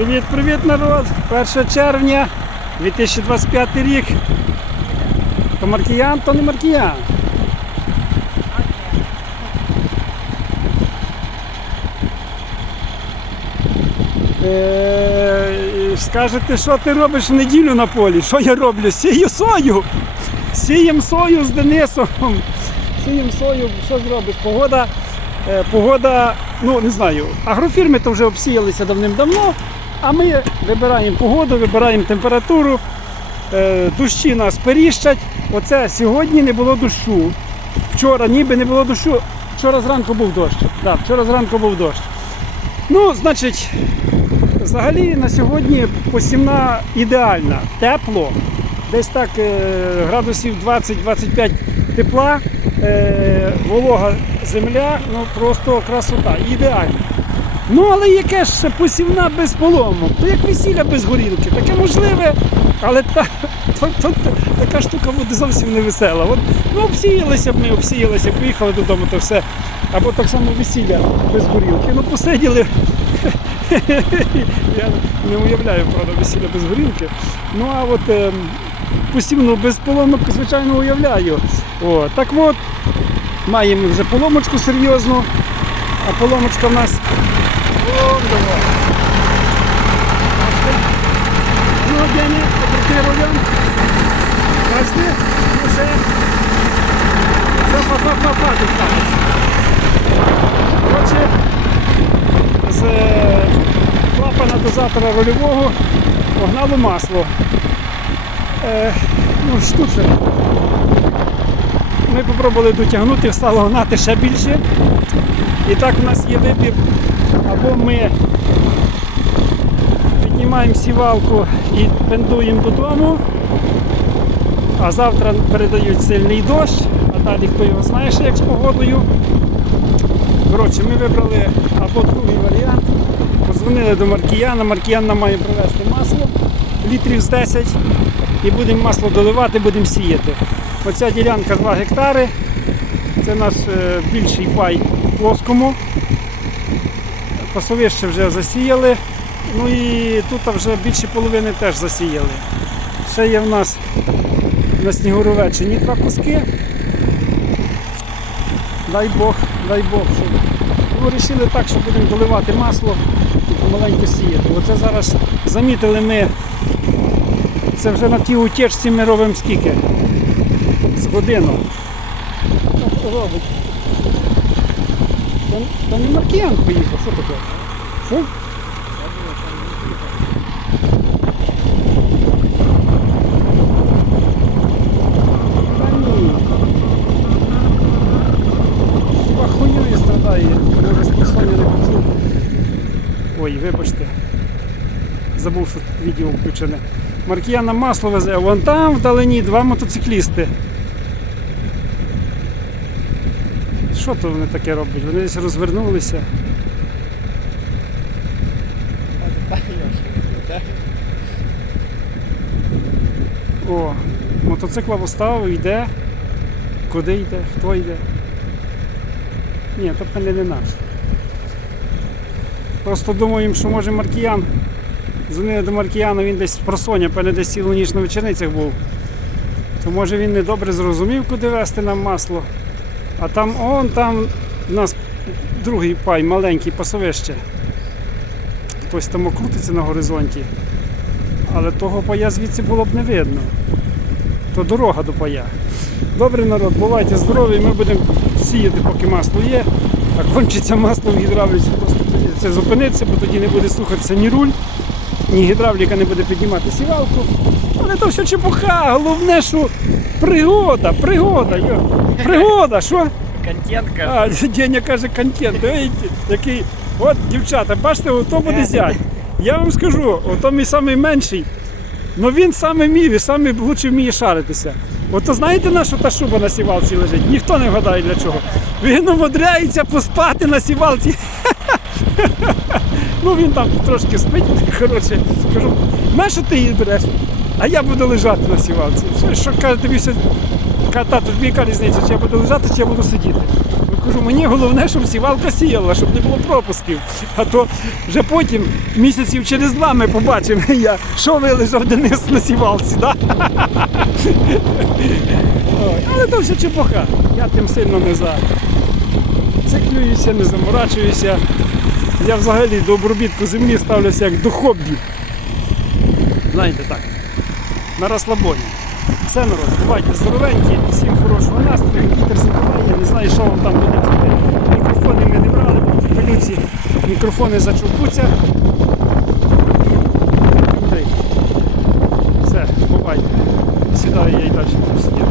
Привіт, привіт, народ! 1 червня 2025 рік. То маркіян, то не маркіян. Е, Скажете, що ти робиш в неділю на полі? Що я роблю? Сію сою. Сієм сою з Денисом. Сієм сою, що зробиш? Погода, е, погода, ну не знаю, агрофірми то вже обсіялися давним-давно, а ми вибираємо погоду, вибираємо температуру. Е, Дощі нас періщать. Оце сьогодні не було дощу. Вчора ніби не було дощу. Вчора зранку був дощ. Да, вчора зранку був дощ. Ну, значить, взагалі на сьогодні посівна ідеальна. Тепло. Десь так е, градусів 20-25 тепла, е, волога земля, ну просто красота. Ідеально. Ну, але яке ж посівна без поломок? То як весілля без горілки, таке можливе, але та, то, то, то, така штука буде зовсім не весела. От, ну, обсіялися б ми, обсіялися, поїхали додому, то все. Або так само весілля без горілки. Ну, посиділи. Я не уявляю, правда, весілля без горілки. Ну, а от е, посівну без поломок, звичайно, уявляю. О, так от, маємо вже поломочку серйозну, а поломочка в нас Давай. Бачите? Ну, Деня, покрути рулем. Бачите? Ну, Все. Па-па-па-па тут сталося. Коротше, з е, клапана дозатора рульового погнало масло. Е, ну, штуцер. Ми спробували дотягнути, стало гнати ще більше. І так у нас є вибір або ми піднімаємо сівалку і пендуємо додому, а завтра передають сильний дощ, а далі хто його знає як з погодою. Коротше, ми вибрали або другий варіант. Позвонили до Маркіяна, Маркіян нам має привезти масло літрів з 10 і будемо масло доливати, будемо сіяти. Оця ділянка 2 гектари. Це наш е, більший пай плоскому. Пасовище вже засіяли. Ну і тут вже більше половини теж засіяли. Ще є в нас на Снігуровеччині два куски. Дай Бог, дай Бог. Щоб... Ну, Вирішили так, що будемо доливати масло і помаленьку сіяти. Оце зараз замітили ми. Це вже на тій утечці ми робимо скільки? З годину. Що робить? Та, не Маркіян поїхав, що таке? Що? Хіба страдає, може спросоння не почув. Ой, вибачте. Забув, що тут відео включене. Маркіяна масло везе, вон там вдалині два мотоциклісти. Що то вони таке роблять? Вони десь розвернулися. О, мотоцикла поставив, йде. Куди йде? Хто йде? Ні, то певне не наш. Просто думаємо, що може Маркіян. Дзвонили до Маркіяна, він десь просоня, певне десь цілу ніч на веченицях був. То може він не добре зрозумів, куди вести нам масло. А там он там у нас другий пай, маленький пасовище. Хтось там окрутиться на горизонті. Але того пая звідси було б не видно. То дорога до пая. Добре народ, бувайте здорові, ми будемо сіяти, поки масло є. А кончиться масло в гідравліці, просто це зупиниться, бо тоді не буде слухатися ні руль, ні гідравліка не буде піднімати сівалку. Але то все чепуха, головне, що пригода, пригода, йо. пригода, що? Контент, кажется. А, Деня каже контент. Видите, який. От, дівчата, бачите, ото буде зять. Я вам скажу, ото мій самий менший. Ну він саме мій, саме лучше вміє шаритися. Ото знаєте на що та шуба на сівалці лежить? Ніхто не вгадає для чого. Він умудряється поспати на сівалці. Ну він там трошки спить, коротше, кажу, на що ти її береш? А я буду лежати на сівалці. Що, що каже, тобі все. Каже, тобі яка різниця, чи я буду лежати, чи я буду сидіти. Ну, кажу, мені головне, щоб сівалка сіяла, щоб не було пропусків. А то вже потім, місяців через два, ми побачимо, я, що вилежав Денис на сівалці. Да? Але то все чепуха. Я тим сильно не за. Циклююся, не заморачуюся. Я взагалі до обробітку землі ставлюся як до хобі. Знаєте так, на розслабоні. Все народ, бувайте здоровенькі, всім хорошого настрою, вітер задуває, я не знаю, що вам там буде чути. Мікрофони ми не брали, в пилюці мікрофони зачовкуться. Все, бувайте. Сідаю я і далі буду сидіти.